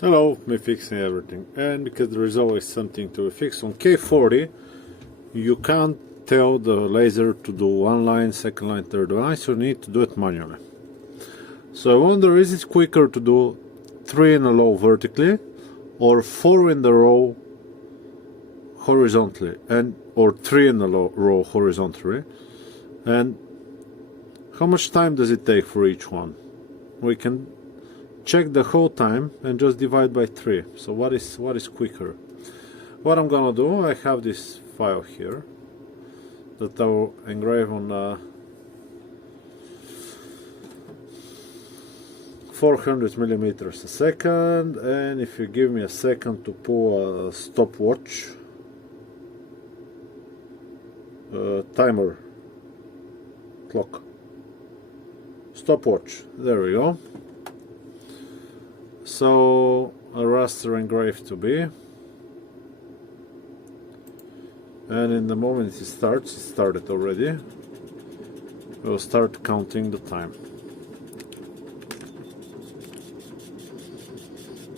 Hello, me fixing everything. And because there is always something to fix on K40, you can't tell the laser to do one line, second line, third line, so you need to do it manually. So I wonder, is it quicker to do 3 in a row vertically or 4 in a row horizontally, and or 3 in a row horizontally, and how much time does it take for each one? We can check the whole time and just divide by 3. So what is quicker? What I'm gonna do, I have this file here that I will engrave on 400 millimeters a second, and if you give me a second to pull a stopwatch timer clock, stopwatch, there we go. So a raster engrave to be, and in the moment it starts, it started already, we'll start counting the time.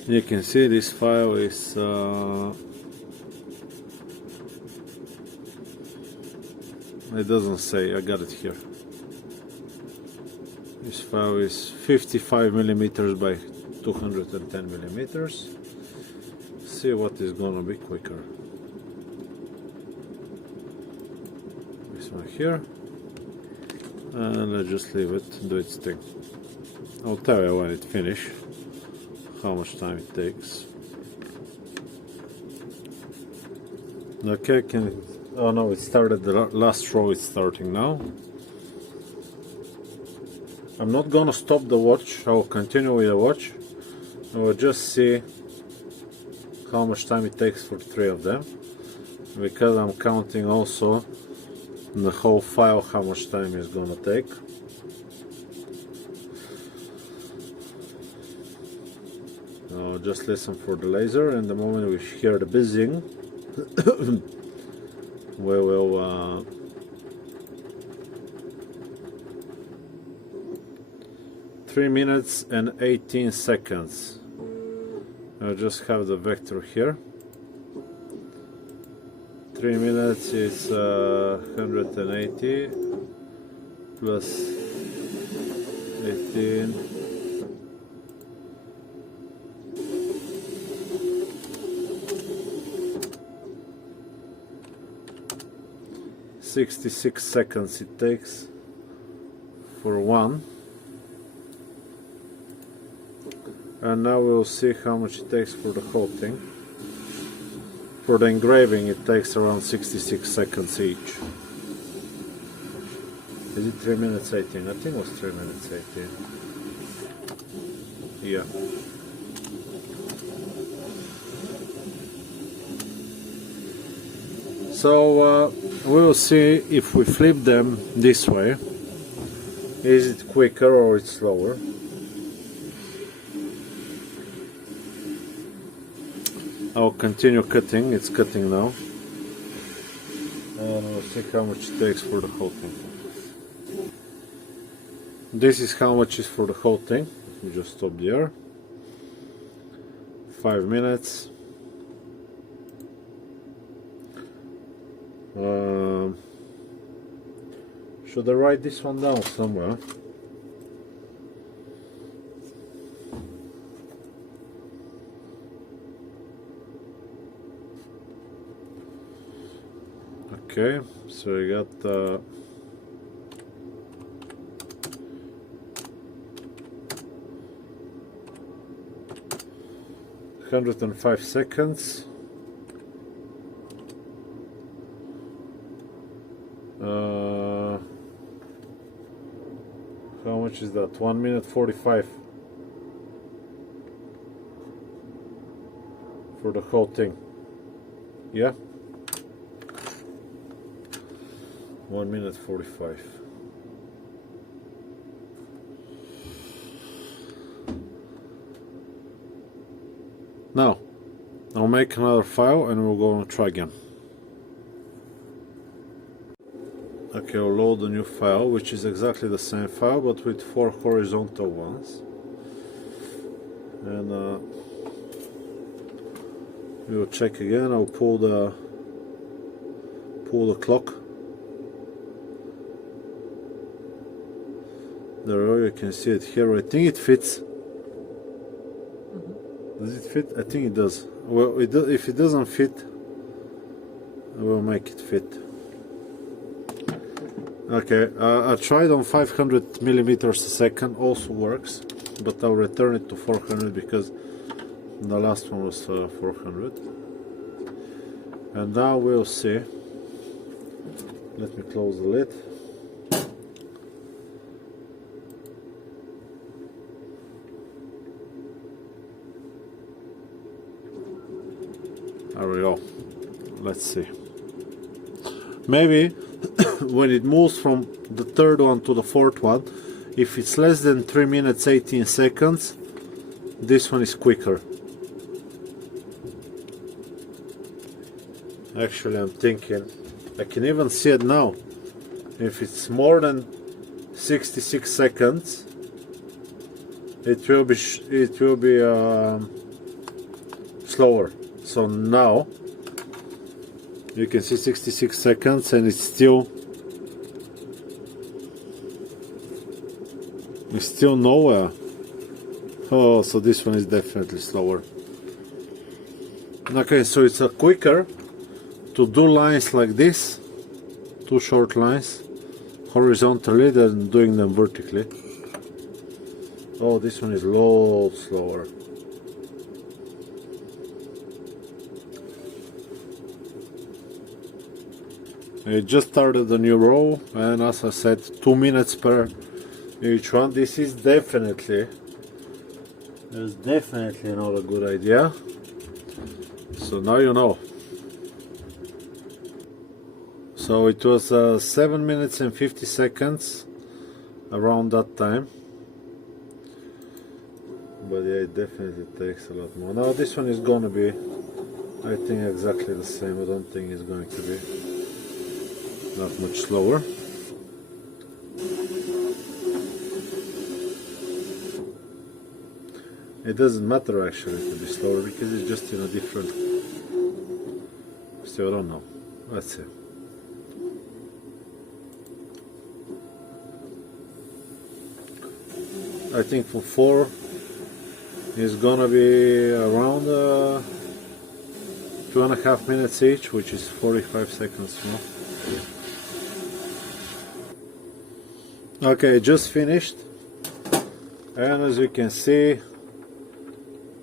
You can see this file is it doesn't say, I got it here. This file is 55 millimeters by 210 millimeters. See what is gonna be quicker. This one here, and let's just leave it, do its thing. I'll tell you when it finishes how much time it takes. Okay, oh no, it started, the last row is starting now. I'm not gonna stop the watch, I will continue with the watch. I will just see how much time it takes for 3 of them, because I'm counting also in the whole file how much time it's gonna take. Just listen for the laser, and the moment we hear the buzzing we will 3 minutes and 18 seconds. I'll just have the vector here. 3 minutes is 180 plus 18. 66 seconds it takes for one. And now we'll see how much it takes for the whole thing. For the engraving it takes around 66 seconds each. Is it 3 minutes 18? I think it was 3 minutes 18. Yeah. So we'll see if we flip them this way. Is it quicker or it's slower? I'll continue cutting, it's cutting now. And we'll see how much it takes for the whole thing. This is how much is for the whole thing. Let me just stop there. 5 minutes. Should I write this one down somewhere? Okay, so we got 105 seconds. How much is that? 1 minute 45 for the whole thing. Yeah? 1 minute 45. Now, I'll make another file and we'll go and try again. Okay, I'll load a new file, which is exactly the same file, but with 4 horizontal ones. And We'll check again. I'll pull the clock. There, you can see it here. I think it fits. Does it fit? I think it does. Well, if it doesn't fit, I will make it fit. Okay, I tried on 500 millimeters a second, also works, but I'll return it to 400 because the last one was 400. And now we'll see. Let me close the lid. There we go. Let's see. Maybe when it moves from the third one to the fourth one, if it's less than 3 minutes 18 seconds, this one is quicker. Actually, I'm thinking I can even see it now. If it's more than 66 seconds, it will be slower. So now you can see 66 seconds and it's still nowhere. Oh, so this one is definitely slower. Okay, so it's quicker to do lines like this, two short lines horizontally than doing them vertically. Oh, this one is a lot slower. I just started a new row, and as I said, 2 minutes per each one. This is definitely not a good idea. So now you know. So it was 7 minutes and 50 seconds around that time. But yeah, it definitely takes a lot more. Now this one is gonna be, I think, exactly the same. I don't think it's going to be that much slower. It doesn't matter actually to be slower because it's just in a different. Still, I don't know. Let's see. I think for 4 is gonna be around 2.5 minutes each, which is 45 seconds more. Okay, just finished, and as you can see,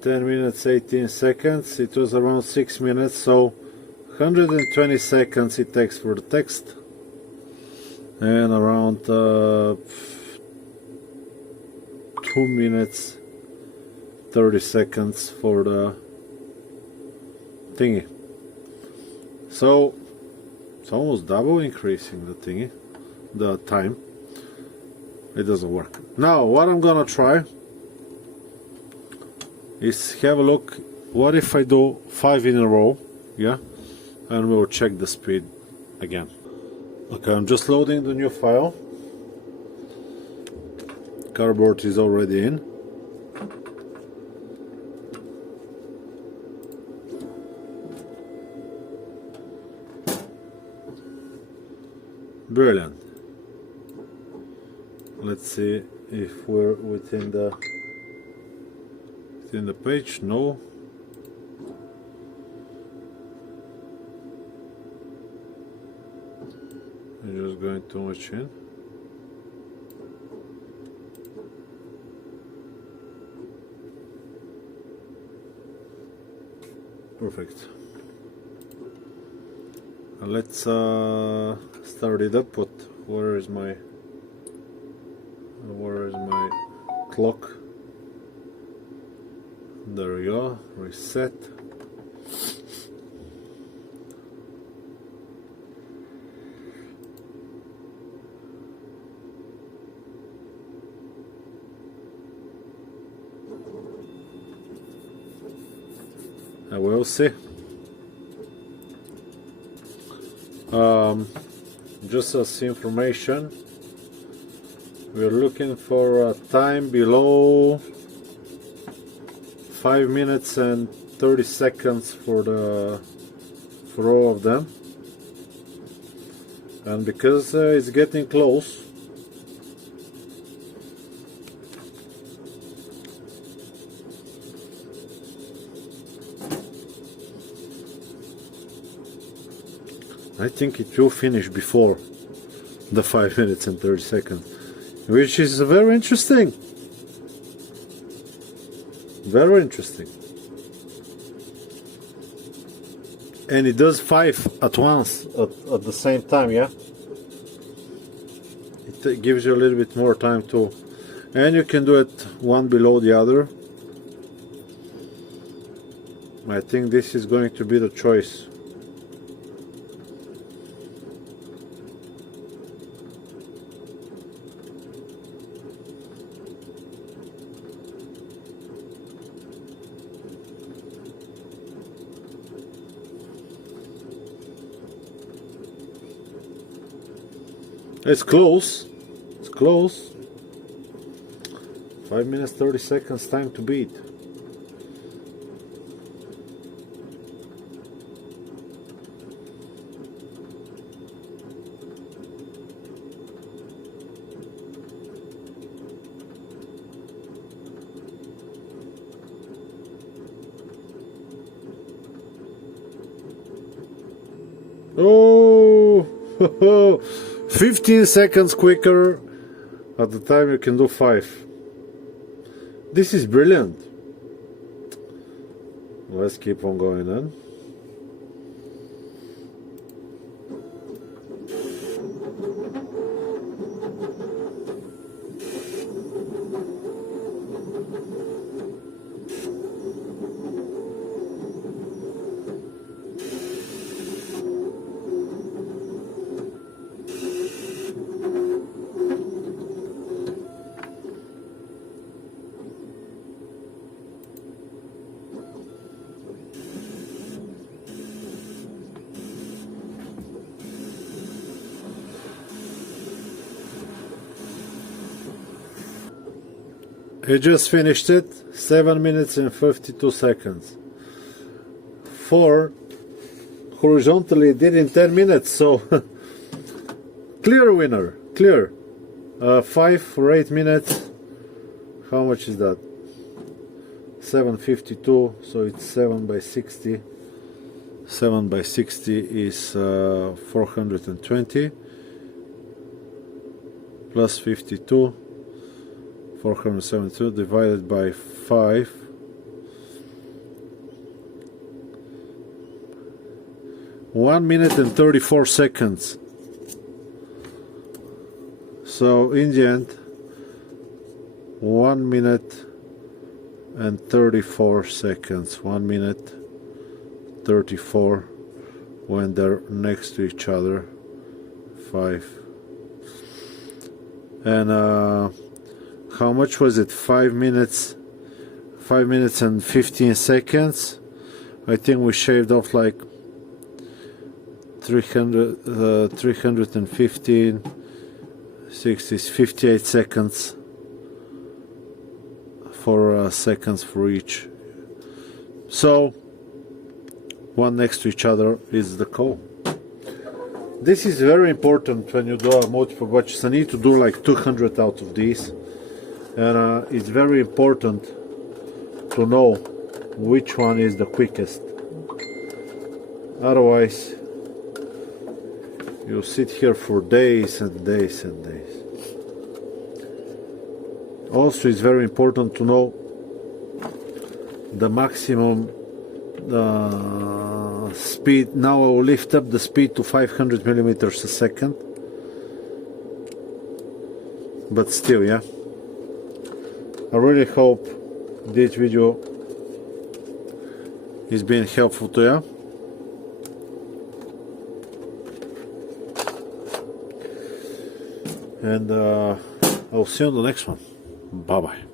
10 minutes 18 seconds. It was around 6 minutes, so 120 seconds it takes for the text, and around 2 minutes 30 seconds for the thingy. So it's almost double increasing the thingy, the time. It doesn't work. Now what I'm gonna try is have a look. What if I do 5 in a row? Yeah, and we'll check the speed again. Okay, I'm just loading the new file. Cardboard is already in. Brilliant. Let's see if we're within the page. No. I'm just going too much in. Perfect. Let's start it up. Where is my clock? There we go. Reset. I will see. Just as information, we're looking for a time below 5 minutes and 30 seconds for all of them, and because it's getting close, I think it will finish before the 5 minutes and 30 seconds, which is very interesting. Very interesting. And it does 5 at once, at the same time, yeah? It gives you a little bit more time to... And you can do it one below the other. I think this is going to be the choice. It's close. It's close. 5 minutes 30 seconds time to beat. Oh, 15 seconds quicker at the time you can do 5. This is brilliant. Let's keep on going then. I just finished it, 7 minutes and 52 seconds. 4 horizontally did in 10 minutes, so clear winner, clear. 5 for 8 minutes, how much is that? 752, so it's 7 by 60. 7 by 60 is 420 plus 52. 472 divided by 5, 1 minute and 34 seconds. So in the end, 1 minute and 34 seconds. 1 minute 34 when they're next to each other. 5 and how much was it? 5 minutes and 15 seconds. I think we shaved off like 315, 60, 58 seconds for seconds for each. So one next to each other is the call. This is very important when you do multiple batches. I need to do like 200 out of these. And it's very important to know which one is the quickest. Otherwise, you'll sit here for days and days and days. Also, it's very important to know the maximum speed. Now I will lift up the speed to 500 millimeters a second. But still, yeah. I really hope this video is being helpful to you. And I'll see you on the next one. Bye bye.